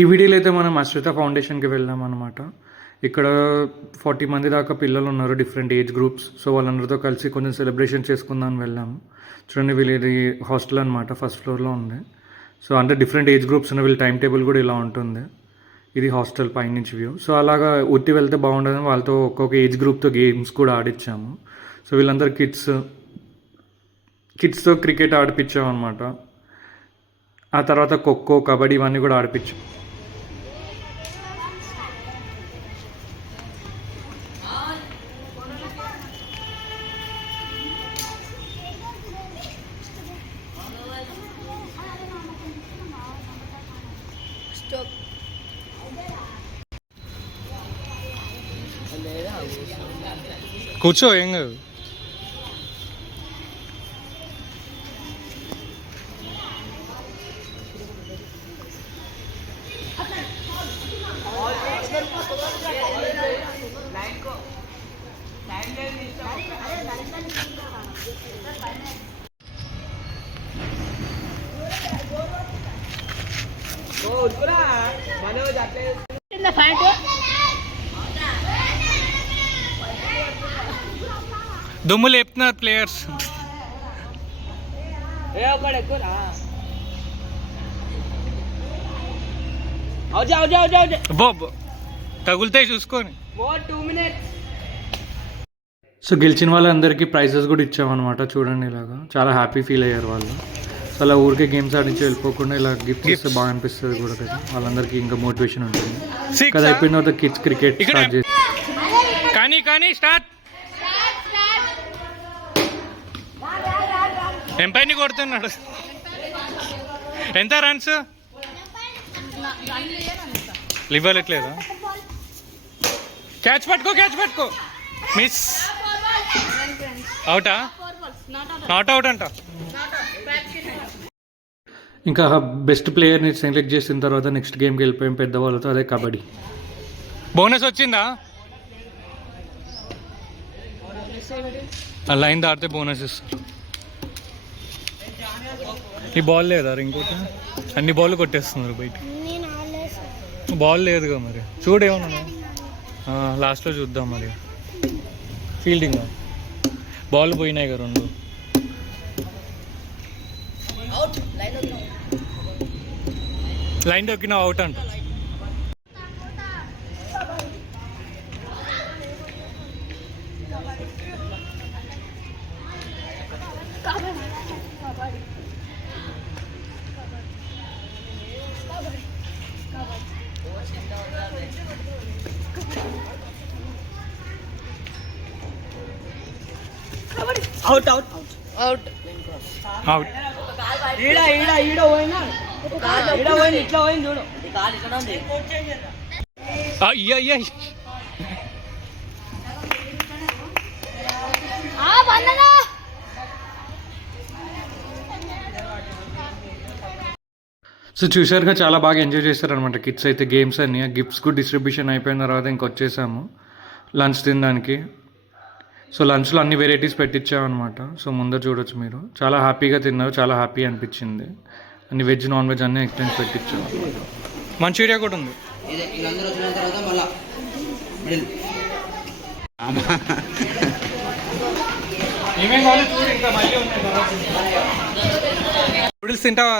ఈ వీడియోలో అయితే మనం అశ్విత ఫౌండేషన్కి వెళ్ళాం అనమాట ఇక్కడ ఫార్టీ మంది దాకా పిల్లలు ఉన్నారు డిఫరెంట్ ఏజ్ గ్రూప్స్. సో వాళ్ళందరితో కలిసి కొంచెం సెలబ్రేషన్ చేసుకుందాం వెళ్ళాము చూడండి వీళ్ళు ఇది హాస్టల్ అనమాట ఫస్ట్ ఫ్లోర్లో ఉంది. సో అంటే డిఫరెంట్ ఏజ్ గ్రూప్స్ ఉన్న వీళ్ళ టైం టేబుల్ కూడా ఇలా ఉంటుంది. ఇది హాస్టల్ పైనుంచి వ్యూ. సో అలాగా ఉట్టి వెళ్తే బాగుంటుందని వాళ్ళతో ఒక్కొక్క ఏజ్ గ్రూప్తో గేమ్స్ కూడా ఆడిచ్చాము. సో వీళ్ళందరూ కిడ్స్ కిడ్స్తో క్రికెట్ ఆడిపించాం అనమాట ఆ తర్వాత ఖోఖో కబడ్డీ ఇవన్నీ కూడా ఆడిపించాం కూర్చో ఏం కాదు దుమ్ము లేపుతున్నారు ప్లేయర్స్. తగులుతాయి చూసుకొని. మోర్ టూ మినిట్స్ సో గెలిచిన వాళ్ళందరికీ ప్రైజెస్ కూడా ఇచ్చామన్నమాట చూడండి ఇలాగా. చాలా హ్యాపీ ఫీల్ అయ్యారు వాళ్ళు. సో అలా ఊరికే గేమ్స్ ఆడించి వెళ్ళిపోకుండా ఇలా గిఫ్ట్ ఇస్తే బాగా అనిపిస్తుంది కూడా కదా. వాళ్ళందరికీ ఇంకా మోటివేషన్ ఉంటుంది. కదా అయిపోయిన తర్వాత కిడ్స్ క్రికెట్ స్టార్ట్ చేసి కానీ కానీ స్టార్ట్ ఎంపైని కొడుతున్నాడు. ఎంత రన్స్ ఇవ్వలేట్లేదా క్యాచ్ పట్టుకో క్యాచ్ పట్టుకో. మిస్ అవుటా నాట్ అవుట్ అంట. ఇంకా బెస్ట్ ప్లేయర్ని సెలెక్ట్ చేసిన తర్వాత నెక్స్ట్ గేమ్కి వెళ్ళిపోయాం పెద్దవాళ్ళతో అదే కబడ్డీ. బోనస్ వచ్చిందా? ఆ లైన్ దాటితే బోనస్ ఇస్తారు. ఈ బాల్ లేదా ఇంకోటి అన్ని బాల్ కొట్టేస్తున్నారు బయట బాల్ లేదుగా మరి. చూడేమన్నా లాస్ట్లో చూద్దాం మరి. ఫీల్డింగ్ బాల్ పోయినాయి కదా రెండు. లైన్ దొక్కిన అవుట్ అంట అవుట్ అవుట్ అవుట్ అవుట్ ఈడ ఈడ ఈడ పోయినా? ఈడ పోయింది ఇట్లా పోయింది చూడు. కాలు ఇక్కడ ఉంది. అయ్య అయ్య సో చూసారుగా చాలా బాగా ఎంజాయ్ చేశారనమాట కిడ్స్ అయితే గేమ్స్ అన్ని. గిఫ్ట్స్ కూడా డిస్ట్రిబ్యూషన్ అయిపోయిన తర్వాత ఇంకొచ్చేసాము లంచ్ తినడానికి. సో లంచ్లో అన్ని వెరైటీస్ పెట్టించామన్నమాట. సో ముందర చూడొచ్చు మీరు. చాలా హ్యాపీగా తిన్నారు చాలా హ్యాపీ అనిపించింది. అన్ని వెజ్ నాన్ వెజ్ అన్ని ఎక్స్టెన్స్ పెట్టించాము మంచూరియా కూడా ఉంది. నూడిల్స్ తింటావా?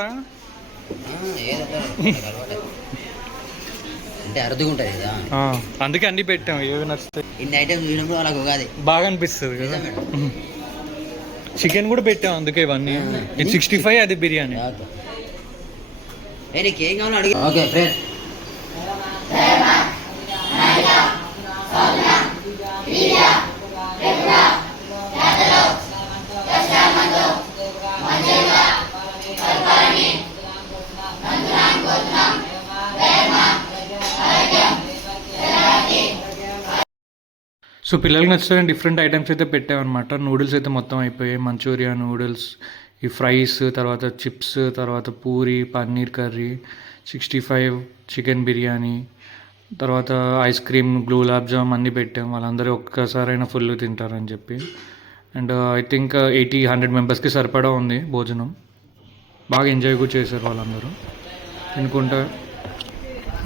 అంటే అరుదుగా ఉంటుంది కదా. అందుకే అన్ని పెట్టాం ఏవి నచ్చుతాయి. ఇన్ని ఐటమ్స్ చూసినప్పుడు వాళ్ళకి ఉగాది. బాగా అనిపిస్తుంది కదా. చికెన్ కూడా పెట్టాం అందుకే ఇవన్నీ. సిక్స్టీ ఫైవ్ అది బిర్యానీ. నీకు ఏం కావాలో అడిగి ఓకే ఫ్రెండ్ సో పిల్లలకి నచ్చిన డిఫరెంట్ ఐటమ్స్ అయితే పెట్టామన్నమాట. నూడిల్స్ అయితే మొత్తం అయిపోయాయి. మంచూరియా నూడిల్స్ ఈ ఫ్రైస్ తర్వాత చిప్స్ తర్వాత puri paneer curry sixty five chicken biryani తర్వాత ఐస్ క్రీమ్ గులాబ్ జామ్ అన్నీ పెట్టాం. వాళ్ళందరూ ఒక్కసారైనా ఫుల్ తింటారని చెప్పి. And I think eighty hundred మెంబర్స్కి సరిపడా ఉంది భోజనం. బాగా ఎంజాయ్ కూడా చేశారు వాళ్ళందరూ. తినుకుంటా.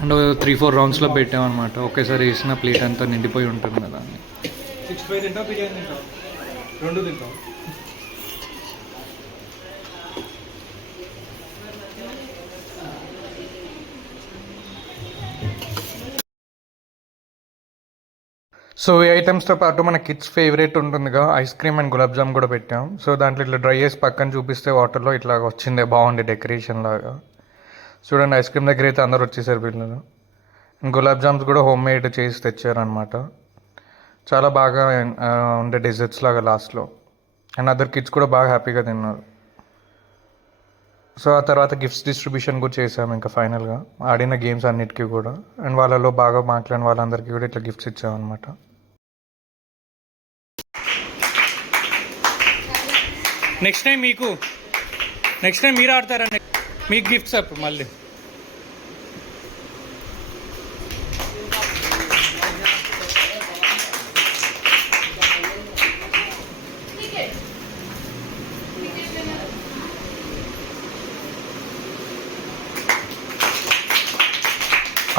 అండ్ uh, త్రీ ఫోర్ రౌండ్స్లో పెట్టామన్నమాట ఒకేసారి వేసిన ప్లేట్ అంతా నిండిపోయి ఉంటుంది కదా సిక్స్ ఫైవ్ తింటావు బిర్యానీ తింటావు రెండు తింటావు సో ఈ ఐటమ్స్తో పాటు మన కిడ్స్ ఫేవరెట్ ఉంటుందిగా. Ice cream and gulab jam కూడా పెట్టాం. సో దాంట్లో ఇట్లా డ్రై చేసి పక్కన చూపిస్తే వాటర్లో ఇట్లా వచ్చిందే బాగుంది డెకరేషన్ లాగా. చూడండి ఐస్ క్రీమ్ దగ్గర అయితే అందరు వచ్చేసారు పిల్లలు. అండ్ గులాబ్ జామ్స్ కూడా హోమ్ మేడ్ చేసి తెచ్చారనమాట చాలా బాగా ఉండే డెజర్ట్స్ లాగా లాస్ట్లో అండ్ అదర్ కిడ్స్ కూడా బాగా హ్యాపీగా తిన్నారు. సో ఆ తర్వాత గిఫ్ట్స్ డిస్ట్రిబ్యూషన్ కూడా చేసాము ఇంకా ఫైనల్గా ఆడిన గేమ్స్ అన్నిటికీ కూడా. అండ్ వాళ్ళలో బాగా మాట్లాడిన వాళ్ళందరికీ కూడా ఇట్లా గిఫ్ట్స్ ఇచ్చామన్నమాట. నెక్స్ట్ టైం మీకు నెక్స్ట్ టైం మీరు ఆడతారా మీకు గిఫ్ట్స్ అప్పుడు మళ్ళీ.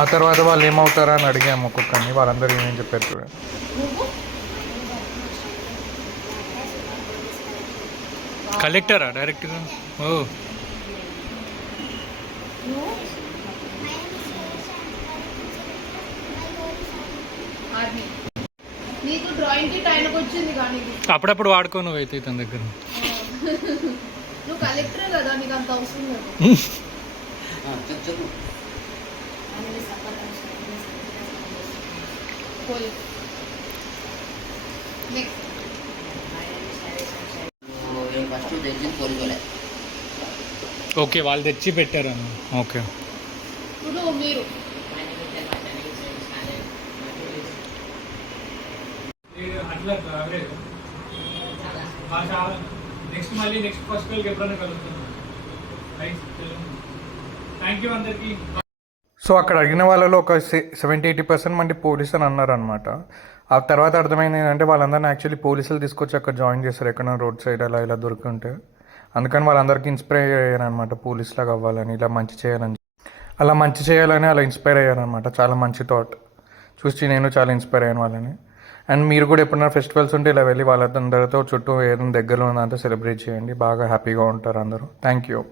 ఆ తర్వాత వాళ్ళు ఏమవుతారా అని అడిగాము ఒక్కొక్కరిని వాళ్ళందరూ ఏమేమి చెప్పారు చూడండి. కలెక్టరా డైరెక్ట్గా ఓ. ఆర్మీ. నీకు డ్రాయింగ్కి టైంకి వచ్చింది కానీ. అప్పుడప్పుడు వాడుకో నువ్వు అయితే ఇతని దగ్గర. నువ్వు కలెక్టర్ కదా నీకు అంత అవసరం లేదు చెప్పు చెప్పు పోయి నెక్స్ట్ తెచ్చింది కోరుకోలే ఓకే వాళ్ళు తెచ్చి పెట్టారన్న ఓకే. ఇప్పుడు మీరు అట్లా నెక్స్ట్ మళ్ళీ నెక్స్ట్ ఫస్ట్ ఎప్పుడైనా కలుగుతున్నాం థ్యాంక్ యూ అందరికీ. సో అక్కడ అడిగిన వాళ్ళలో ఒక సెవెంటీ ఎయిటీ పర్సెంట్ మంది పోలీస్ అని అన్నారు అనమాట ఆ తర్వాత అర్థమైంది ఏంటంటే వాళ్ళందరినీ యాక్చువల్లీ పోలీసులు తీసుకొచ్చి అక్కడ జాయిన్ చేస్తారు ఎక్కడ రోడ్ సైడ్ అలా ఇలా దొరుకుంటే. అందుకని వాళ్ళందరికీ ఇన్స్పైర్ అయ్యాను అనమాట పోలీస్ లాగా అవ్వాలని ఇలా మంచి చేయాలని. అలా మంచి చేయాలని అలా ఇన్స్పైర్ అయ్యాను అనమాట చాలా మంచి థాట్ చూసి నేను చాలా ఇన్స్పైర్ అయ్యాను వాళ్ళని. అండ్ మీరు కూడా ఎప్పుడైనా ఫెస్టివల్స్ ఉంటే ఇలా వెళ్ళి వాళ్ళందరితో చుట్టూ ఏదైనా దగ్గరలో ఉన్నంత సెలబ్రేట్ చేయండి. బాగా హ్యాపీగా ఉంటారు అందరూ. Thank you